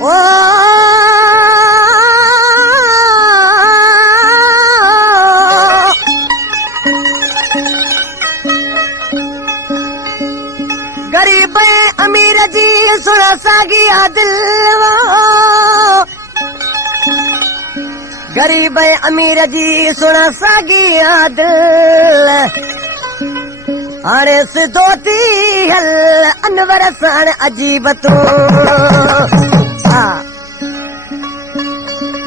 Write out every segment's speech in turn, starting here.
ओ गरीब अमीर जी सुन सागी आदिल गरीब अमीर जी सुन सागी आदिल हाणे सिधो थी हल अनवर साण अजीब तूं हा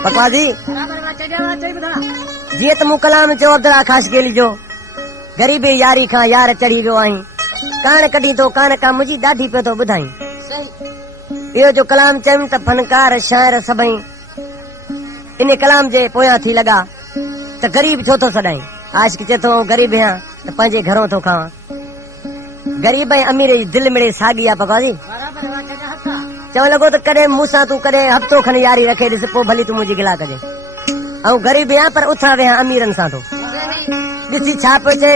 पकवा जी जीअं त मूं कलाम चयो अब्दुल्ला खाशकेली जो ग़रीबी यारी खां यार चढ़ी वियो आहीं कान कढी तो कान का मुंहिंजी ॾाढी पियो थो ॿुधाई इहो जो कलाम चयमि त फनकार शाइर सभई इन कलाम जे पोयां थी लॻा त ग़रीब छो थो सॾाई आशिक़ चए थो ग़रीब आहियां त पंहिंजे घरों थो खावां गरीब ऐं अमीर जी दिलि मिड़े साॻी आहे पकवा जी चवणु लॻो त कॾहिं मूंसां तूं कॾहिं हफ़्तो खनि यारी रखे ॾिस पोइ भली तूं मुंहिंजी गिला कजे ऐं ग़रीब आहियां पर उथां वेहां अमीरनि सां थो ॾिसी छा पियो चए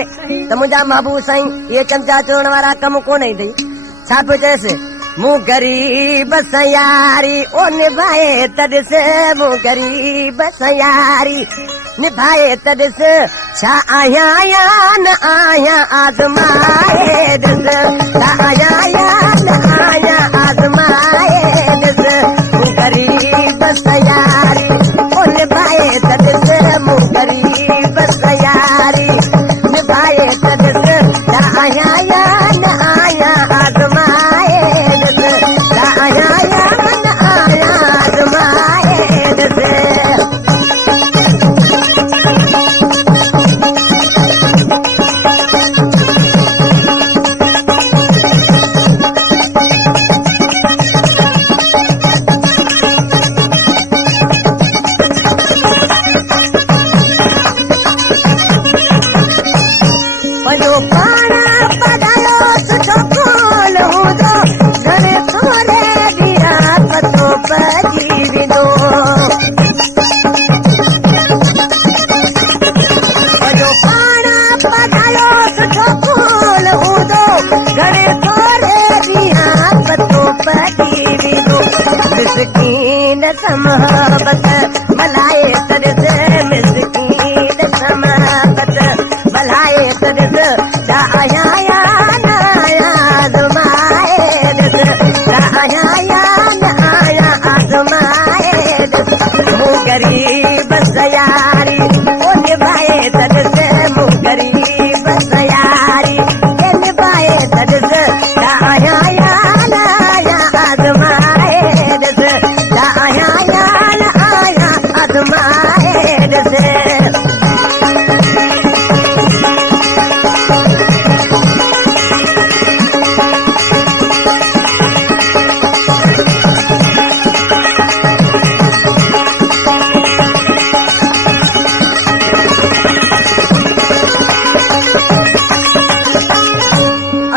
त मुंहिंजा महबूब साईं इहे चमचा चोरण वारा कम कोन ईंदई छा पियो चएसि मूं ग़रीब सयारी ओ निभाए त ॾिस मूं ग़रीब सयारी निभाए त ॾिस छा आहियां या न आहियां आज़माए ॾिस छा आहियां या न आहियां आज़माए ॾिस मूं ग़रीब सयारी ओ निभाए त ॾिस मूं ग़रीब सयारी निभाए त ॾिस छा आहियां या न आहियां आज़माए ॾिस छा आहियां या न आहियां आज़माए ॾिस समाबत भलाए त ॾिस मिसकीन समाबत भलाए त ॾिस छा आहियां या न आहियां आज़माए ॾिस छा आहियां या न आहियां आज़माए ॾिस मूं ग़रीब सयारी ओ निभाए त ॾिस मूं ग़रीब सयारी निभाए त ॾिस छा आहियां या न आहियां आज़माए ॾिस छा आहियां या न आहियां आज़माए ॾिस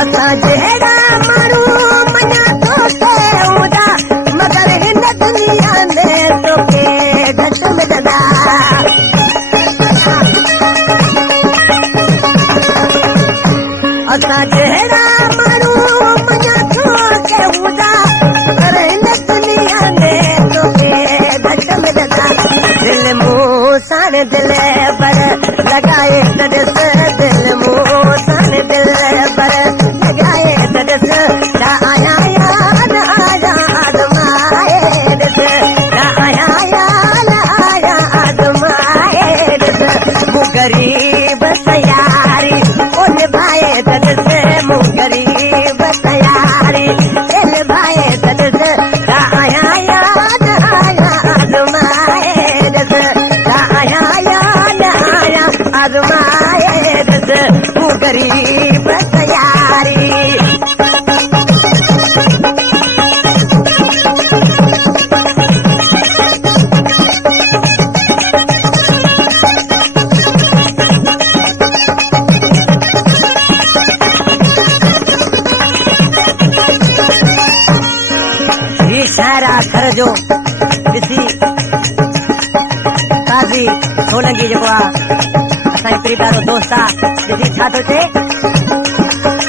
असां जहिड़ा माण्हू मञा थो कयूं मगर हिन दुनिया में तोखे घटि मिलंदा असां जहिड़ा माण्हू मञा थो कयूं पर हिन दुनिया में तोखे घटि मिलंदा दिलि मूं साण दिलि पर लॻाए त ॾिस दिलि मूं साण दिलि पर लॻाए त ॾिस छा आहियां या न आहियां आज़माए ॾिस छा आहियां या न आहियां आज़माए ॾिस मूं ग़रीब सयारी ओ निभाए त ॾिस मूं ग़रीब सयारी निभाए त ॾिस छा आहियां या न आहियां आज़माए ॾिस छा आहियां या न आहियां आज़माए ॾिस मूं ग़रीब सयारी शायरा घर जो ॾिसी काज़ी सोलंगी जेको आहे असांजो प्री प्यारो दोस्त आहे ॾिसी छा थो चए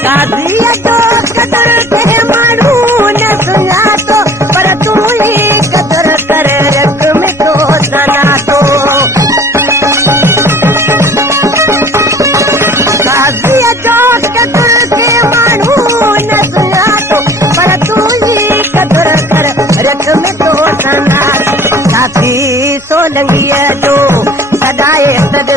काज़ीअ जो कदर के माण्हू न सुञातो पर तूं ई तुझी कदर कर रख में तो सना साथी सोलंगी जो सदाए सद